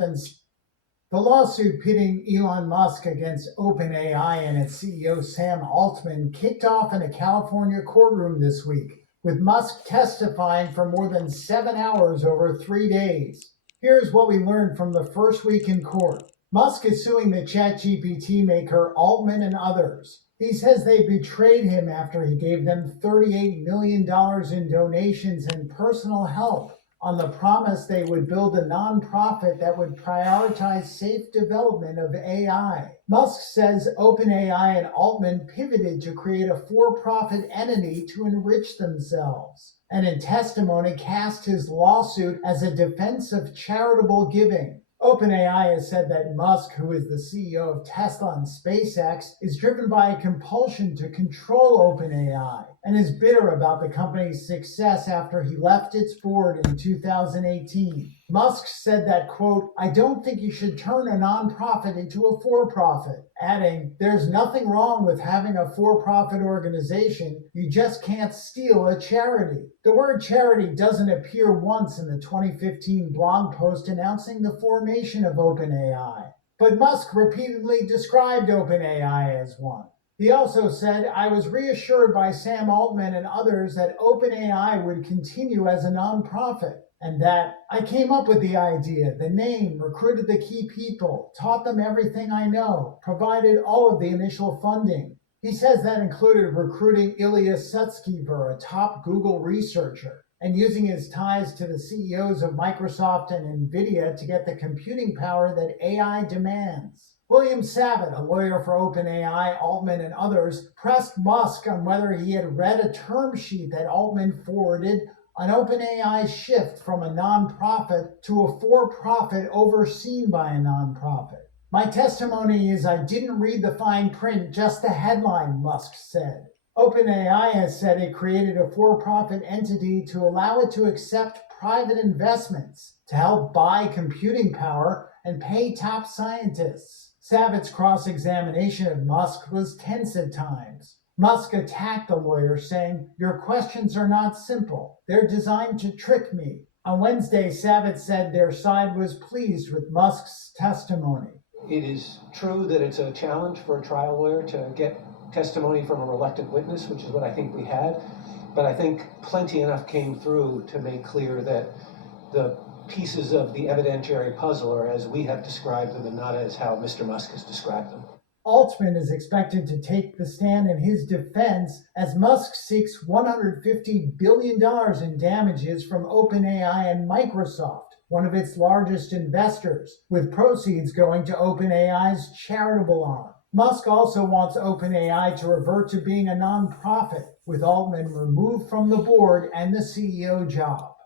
The lawsuit pitting Elon Musk against OpenAI and its CEO Sam Altman kicked off in a California courtroom this week, with Musk testifying for more than 7 hours over 3 days. Here's what we learned from the first week in court. Musk is suing the ChatGPT maker Altman and others. He says they betrayed him after he gave them $38 million in donations and personal help on the promise they would build a nonprofit that would prioritize safe development of AI. Musk says OpenAI and Altman pivoted to create a for-profit entity to enrich themselves, and in testimony cast his lawsuit as a defense of charitable giving. OpenAI has said that Musk, who is the CEO of Tesla and SpaceX, is driven by a compulsion to control OpenAI and is bitter about the company's success after he left its board in 2018. Musk said that, quote, "I don't think you should turn a nonprofit into a for-profit," adding, "There's nothing wrong with having a for-profit organization, you just can't steal a charity." The word charity doesn't appear once in the 2015 blog post announcing the formation of OpenAI, but Musk repeatedly described OpenAI as one. He also said, "I was reassured by Sam Altman and others that OpenAI would continue as a nonprofit, and that I came up with the idea, the name, recruited the key people, taught them everything I know, provided all of the initial funding." He says that included recruiting Ilya Sutskever, a top Google researcher, and using his ties to the CEOs of Microsoft and NVIDIA to get the computing power that AI demands. William Savitt, a lawyer for OpenAI, Altman, and others, pressed Musk on whether he had read a term sheet that Altman forwarded on OpenAI's shift from a nonprofit to a for-profit overseen by a nonprofit. "My testimony is I didn't read the fine print, just the headline," Musk said. OpenAI has said it created a for-profit entity to allow it to accept private investments to help buy computing power and pay top scientists. Savitt's cross-examination of Musk was tense at times. Musk attacked the lawyer, saying, "Your questions are not simple. They're designed to trick me." On Wednesday, Savitt said their side was pleased with Musk's testimony. It is true that it's a challenge for a trial lawyer to get testimony from a reluctant witness, which is what I think we had. But I think plenty enough came through to make clear that the pieces of the evidentiary puzzle are as we have described them and not as how Mr. Musk has described them. Altman is expected to take the stand in his defense as Musk seeks $150 billion in damages from OpenAI and Microsoft, one of its largest investors, with proceeds going to OpenAI's charitable arm. Musk also wants OpenAI to revert to being a nonprofit, with Altman removed from the board and the CEO job.